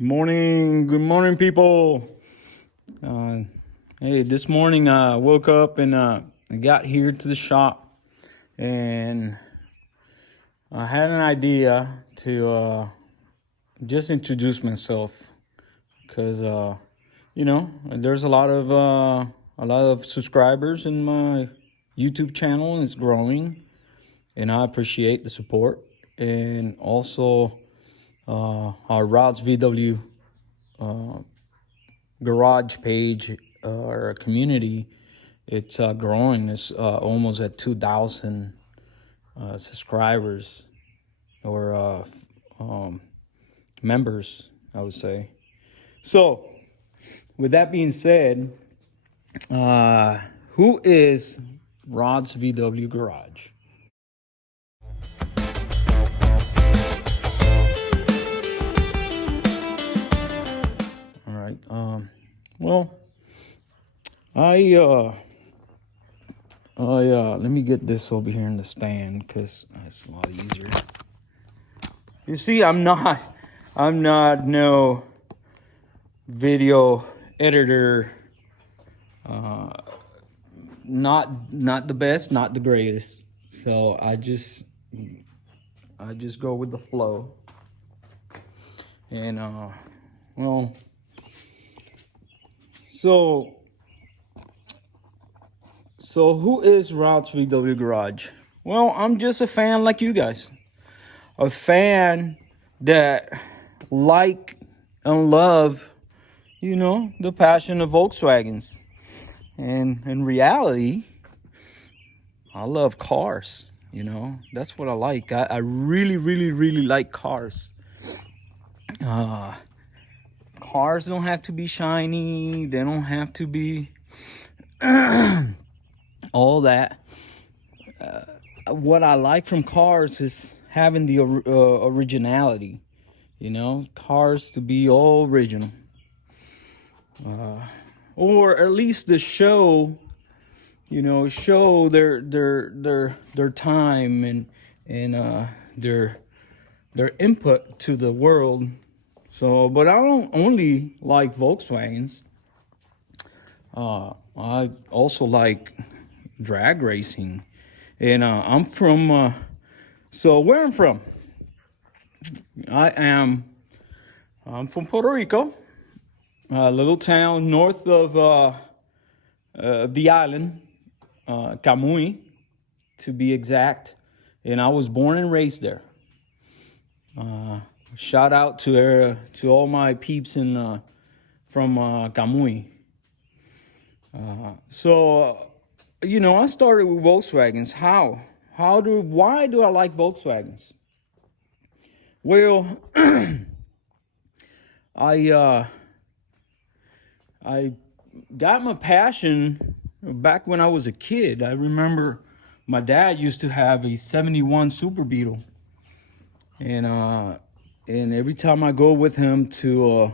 Good morning, people. Hey, this morning I woke up and I got here to the shop, and I had an idea to just introduce myself because there's a lot of subscribers in my YouTube channel, and it's growing, and I appreciate the support, and also our RodsVW garage page or community. It's growing. It's almost at 2,000 subscribers or members, I would say. So, with that being said, who is RodsVWgarage? All right. Well, let me get this over here in the stand because it's a lot easier. You see, I'm not no video editor. Not the best, not the greatest. So I just go with the flow. And well, so who is RodsVWgarage? Well, I'm just a fan like you guys. A fan that like and love, the passion of Volkswagens. And in reality, I love cars, That's what I like. I really, really, really like cars. Cars don't have to be shiny. They don't have to be all that. What I like from cars is having the originality, cars to be all original, or at least to show, show their time and their input to the world. So, but I don't only like Volkswagens. I also like drag racing. And I'm from, so where I'm from? I'm from Puerto Rico, a little town north of the island, Camuy, to be exact. And I was born and raised there. Shout out to all my peeps from Camuy. I started with Volkswagens. Why do I like Volkswagens? Well, I got my passion back when I was a kid. I remember my dad used to have a 71 Super Beetle. And every time I go with him to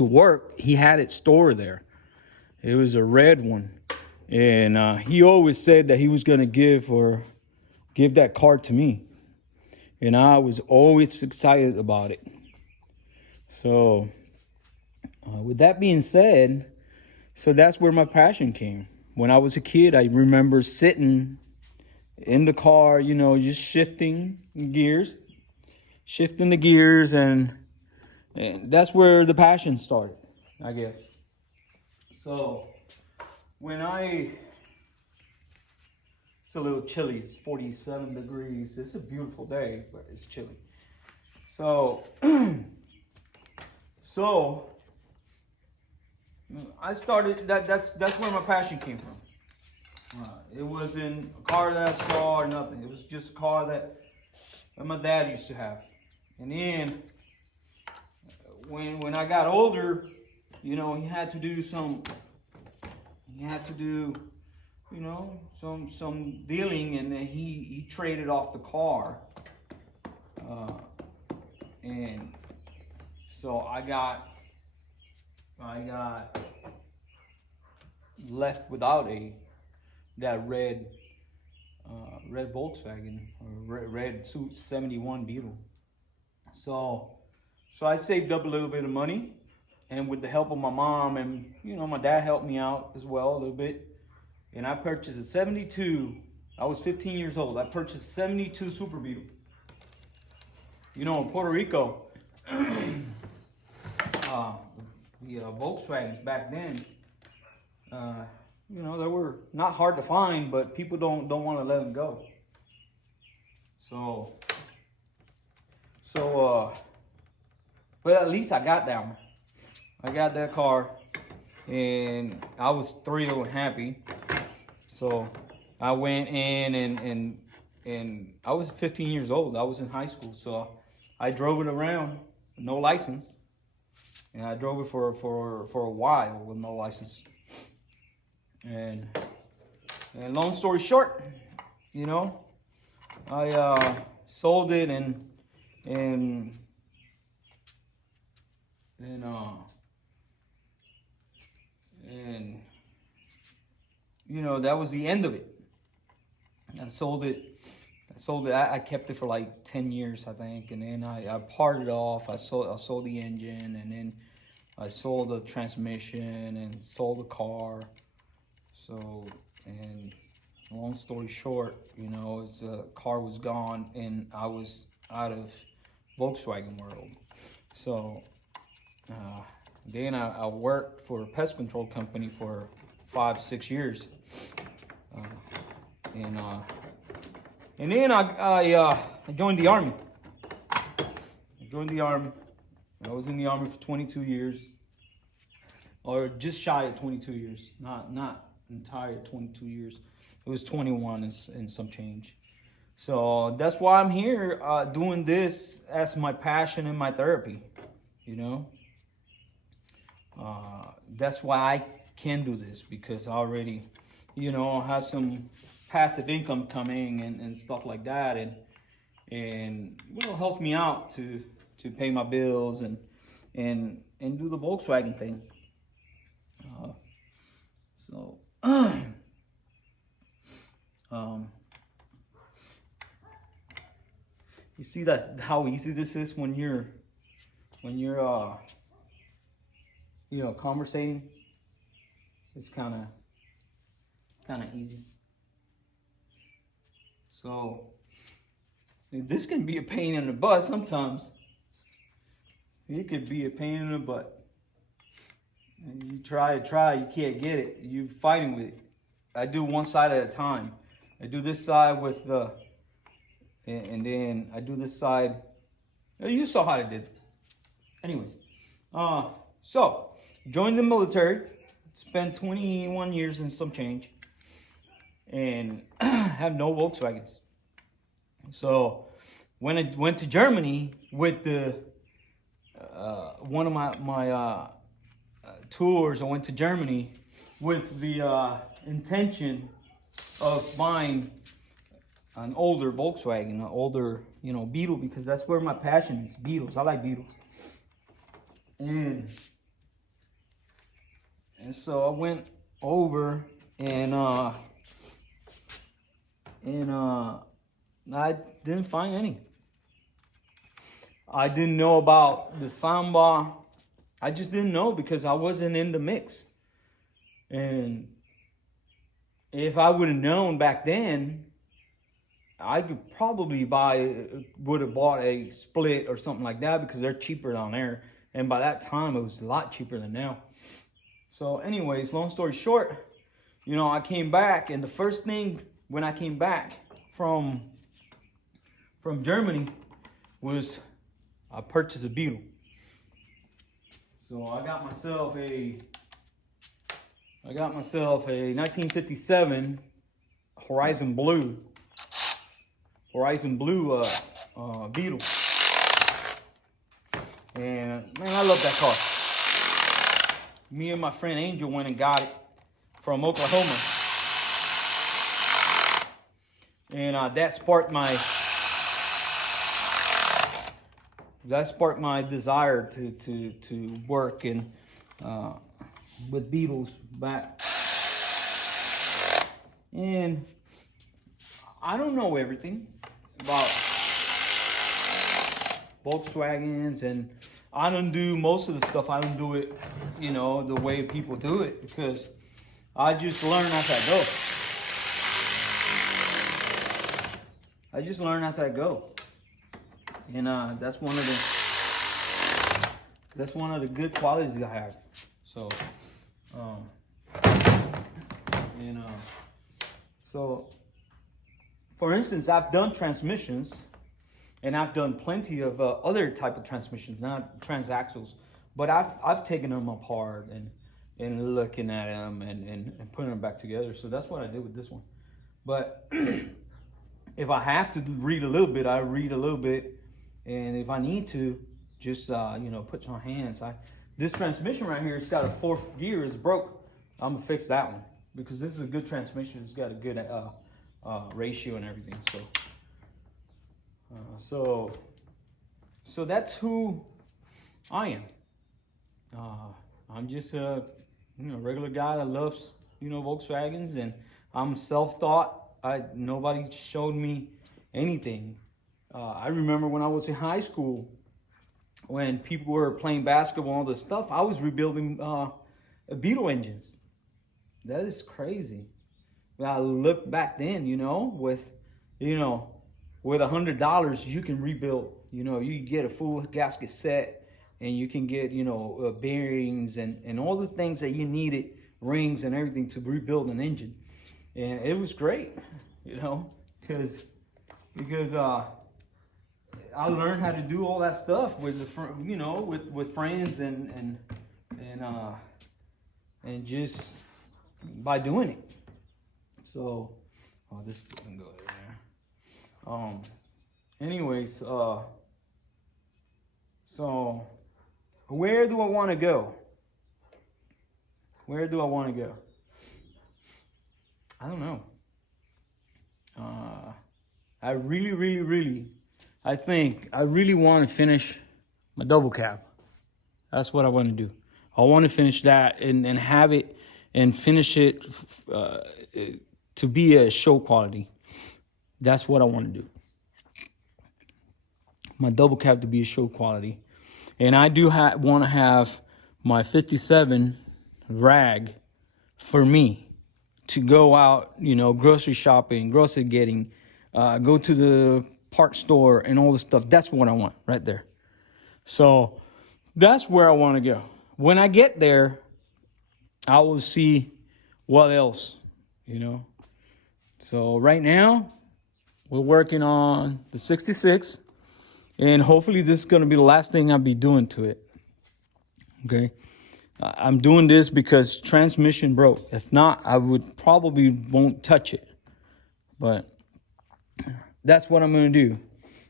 work, he had it stored there. It was a red one, and he always said that he was gonna give that car to me, and I was always excited about it. So, with that being said, so that's where my passion came. When I was a kid, I remember sitting in the car, just shifting the gears, and that's where the passion started, I guess. So it's a little chilly. It's 47 degrees. It's a beautiful day, but it's chilly. So I started. That's where my passion came from. It wasn't a car that I saw or nothing. It was just a car that my dad used to have. And then when I got older, he had to do some dealing, and then he traded off the car. And so I got left without that red Volkswagen, or red 71 Beetle. So I saved up a little bit of money, and with the help of my mom and, you know, my dad helped me out as well a little bit. And I purchased a 72. I was 15 years old. I purchased 72 Super Beetle. You know, in Puerto Rico, the Volkswagens back then, you know, they were not hard to find, but people don't want to let them go. But at least I got that one. I got that car, and I was thrilled and happy. So I went in, and I was 15 years old. I was in high school, so I drove it around, no license, and I drove it for a while with no license. And long story short, you know, I sold it and you know, that was the end of it. I sold it. I kept it for like 10 years, I think, and then I parted off. I sold the engine, and then I sold the transmission and sold the car. So, and long story short, you know, the car was gone, and I was out of Volkswagen world. So then I worked for a pest control company for 5-6 years, and then I joined the Army. I was in the Army for 22 years, or just shy of 22 years, not entire 22 years. It was 21 and some change. So that's why I'm here doing this as my passion and my therapy, you know. That's why I can do this, because I already, you know, have some passive income coming and stuff like that, and well, helps me out to pay my bills and do the Volkswagen thing. You see that's how easy this is when you're you know, conversating. It's kind of easy. So this can be a pain in the butt sometimes. It could be a pain in the butt. And you try, you can't get it. You're fighting with it. I do one side at a time. I do this side with the, and then I do this side. You saw how I did. Anyways, so joined the military. Spent 21 years and some change, and have no Volkswagens. So when I went to Germany with the one of my tours, I went to Germany with the intention of buying an older Volkswagen, an older, you know, Beetle, because that's where my passion is. Beetles. I like Beetles. And so I went over and I didn't find any. I didn't know about the Samba. I just didn't know because I wasn't in the mix. And if I would have known back then, I could probably would have bought a Split or something like that, because they're cheaper down there. And by that time, it was a lot cheaper than now. So anyways, long story short, you know, I came back, and the first thing when I came back from Germany was I purchased a Beetle. So I got myself a 1957 Horizon Blue Beetle. And man, I love that car. Me and my friend Angel went and got it from Oklahoma. And that sparked my desire to work and with Beetles back. And I don't know everything Volkswagens, and I don't do most of the stuff. I don't do it, you know, the way people do it, because I just learn as I go. And that's one of the good qualities I have. So, so for instance, I've done transmissions, and I've done plenty of other type of transmissions, not transaxles, but I've taken them apart and looking at them and putting them back together. So that's what I did with this one. But if I have to read a little bit, I read a little bit, and if I need to, just put your hands. This transmission right here, it's got a 4th gear, it's broke. I'm gonna fix that one, because this is a good transmission. It's got a good ratio and everything. So that's who I am. I'm just a regular guy that loves Volkswagens, and I'm self-taught. Nobody showed me anything. I remember when I was in high school, when people were playing basketball and all this stuff, I was rebuilding Beetle engines. That is crazy. I look back then, with $100 you can rebuild. You can get a full gasket set, and you can get bearings and all the things that you needed, rings and everything, to rebuild an engine. And it was great, because I learned how to do all that stuff with with friends and just by doing it. So, this doesn't go there. Anyways, so where do I want to go? Where do I want to go? I don't know. I really want to finish my double cab. That's what I want to do. I want to finish that and have it and finish it to be a show quality. That's what I want to do. My double cab to be a show quality. And I do want to have my 57 rag for me to go out, grocery shopping, grocery getting, go to the parts store and all this stuff. That's what I want right there. So that's where I want to go. When I get there, I will see what else, So right now, we're working on the 66, and hopefully this is going to be the last thing I'll be doing to it. Okay. I'm doing this because transmission broke. If not, I would probably won't touch it. But that's what I'm going to do,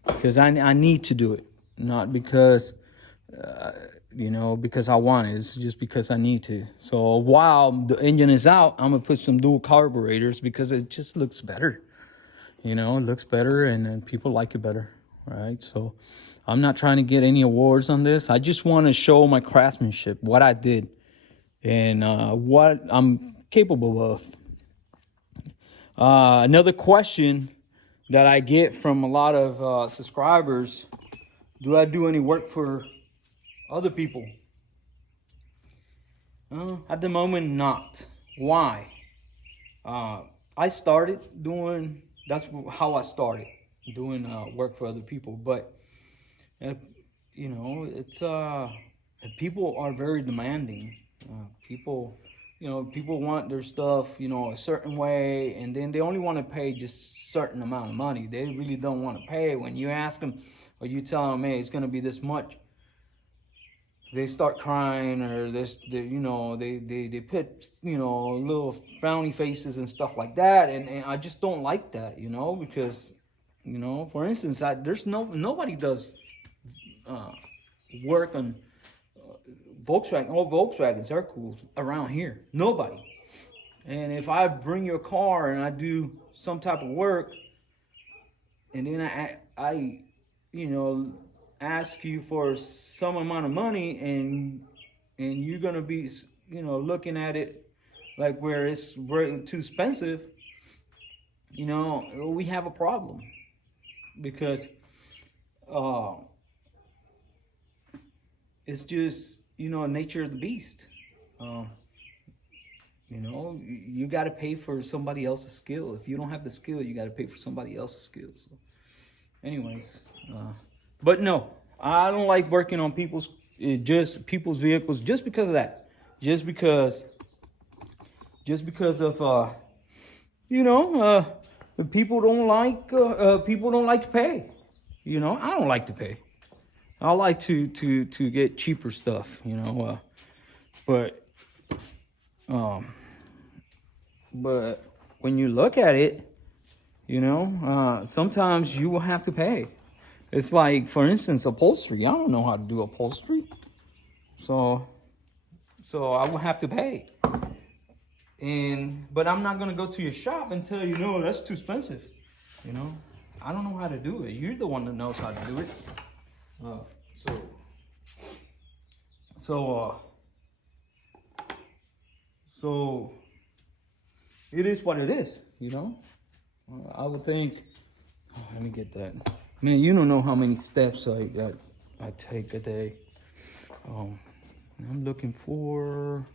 because I need to do it, not because because I want it. It's just because I need to. So while the engine is out, I'm gonna put some dual carburetors, because it just looks better. It looks better, and people like it better, right? So I'm not trying to get any awards on this. I just want to show my craftsmanship, what I did, and what I'm capable of. Another question that I get from a lot of subscribers: do I do any work for other people? At the moment, not. Why? I started doing, that's how I started doing work for other people. But it's people are very demanding. People want their stuff a certain way, and then they only want to pay just certain amount of money. They really don't want to pay. When you ask them, or you tell them, hey, it's going to be this much, they start crying, or they put little frowny faces and stuff like that, and I just don't like that, because for instance, there's nobody does work on Volkswagen. All Volkswagens are cool around here. Nobody. And if I bring your car and I do some type of work, and then I ask you for some amount of money, and you're gonna be looking at it like where it's too expensive, we have a problem, because it's just, you know, nature of the beast. You know, you got to pay for somebody else's skill. If you don't have the skill, you got to pay for somebody else's skill. So, anyways, but no, I don't like working on people's vehicles just because of that. Just because of people don't like to pay. You know, I don't like to pay. I like to get cheaper stuff. You know, but when you look at it, you know, sometimes you will have to pay. It's like, for instance, upholstery. I don't know how to do upholstery, so I will have to pay. But I'm not gonna go to your shop and tell you, no, that's too expensive. You know, I don't know how to do it. You're the one that knows how to do it. So it is what it is, you know. I would think. Oh, let me get that. Man, you don't know how many steps I take a day. I'm looking for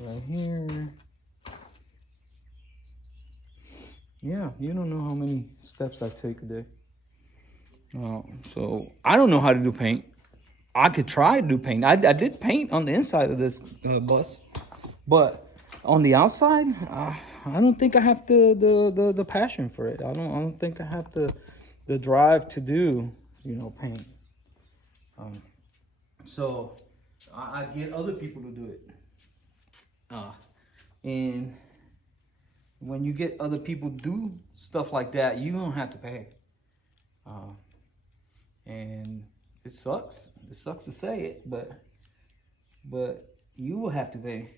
right here. Yeah, you don't know how many steps I take a day. So I don't know how to do paint. I could try to do paint. I did paint on the inside of this bus, but on the outside, I don't think I have the passion for it. I don't think I have the drive to do, you know, paint. So I get other people to do it. And when you get other people to do stuff like that, you don't have to pay. And it sucks. It sucks to say it, but you will have to pay.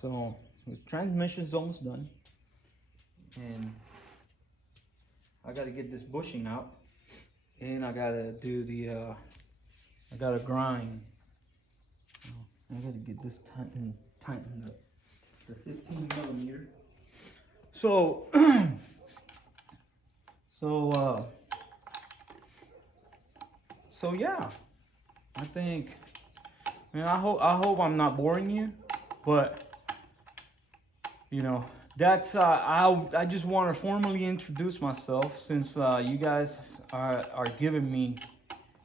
So the transmission's almost done, and I got to get this bushing out, and I got to do I got to grind. I got to get this tightened up. It's a 15 millimeter. So yeah, I think, man, I hope I'm not boring you, but you know, that's I just want to formally introduce myself, since you guys are giving me,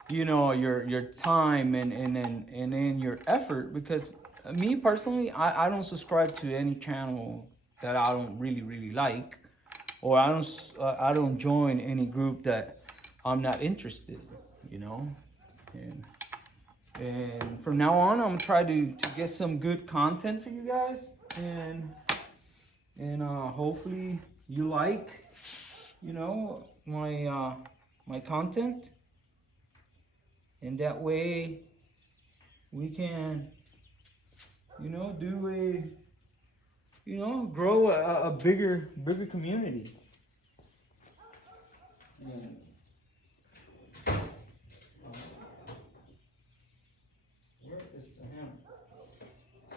you know, your time and your effort, because me personally, I don't subscribe to any channel that I don't really like, or I don't join any group that I'm not interested, you know. And from now on, I'm gonna try to get some good content for you guys, and hopefully you like, you know, my content, and that way we can, you know, grow a bigger community. And, where is the hammer?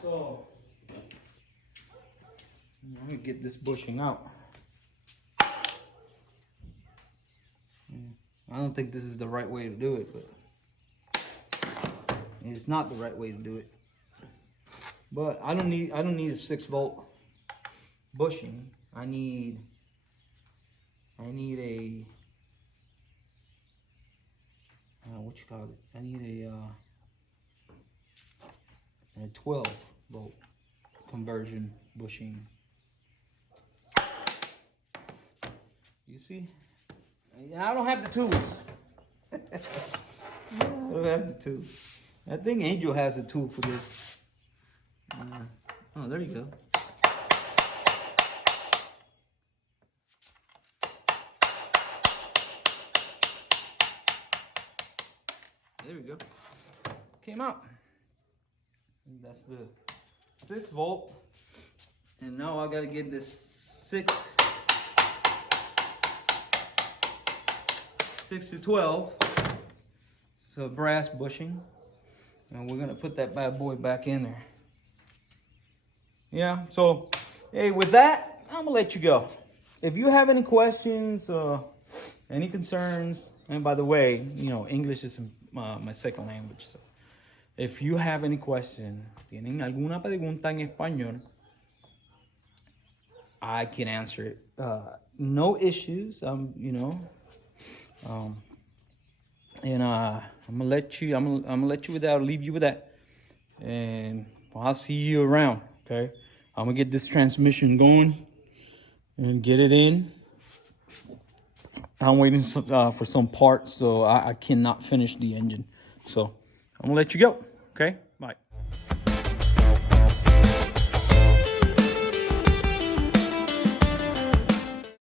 So I'm gonna get this bushing out. I don't think this is the right way to do it, but it's not the right way to do it. But I don't need a 6-volt bushing. I need a what you call it? I need a 12-volt conversion bushing. You see? I don't have the tools. I don't have the tools. I think Angel has a tool for this. Oh, there you go. There we go. Came out. And that's the 6-volt. And now I gotta get this 6 to 12. It's a brass bushing. And we're gonna put that bad boy back in there. Yeah, so, hey, with that, I'm gonna let you go. If you have any questions, Any concerns? And by the way, you know, English is my second language. So if you have any question, tienen alguna pregunta en español, I can answer it. No issues. You know, and I'm gonna let you. I'm gonna let you with that. I'll leave you with that, and I'll see you around. Okay. I'm gonna get this transmission going and get it in. I'm waiting for some parts, so I cannot finish the engine. So I'm gonna let you go. Okay. Bye.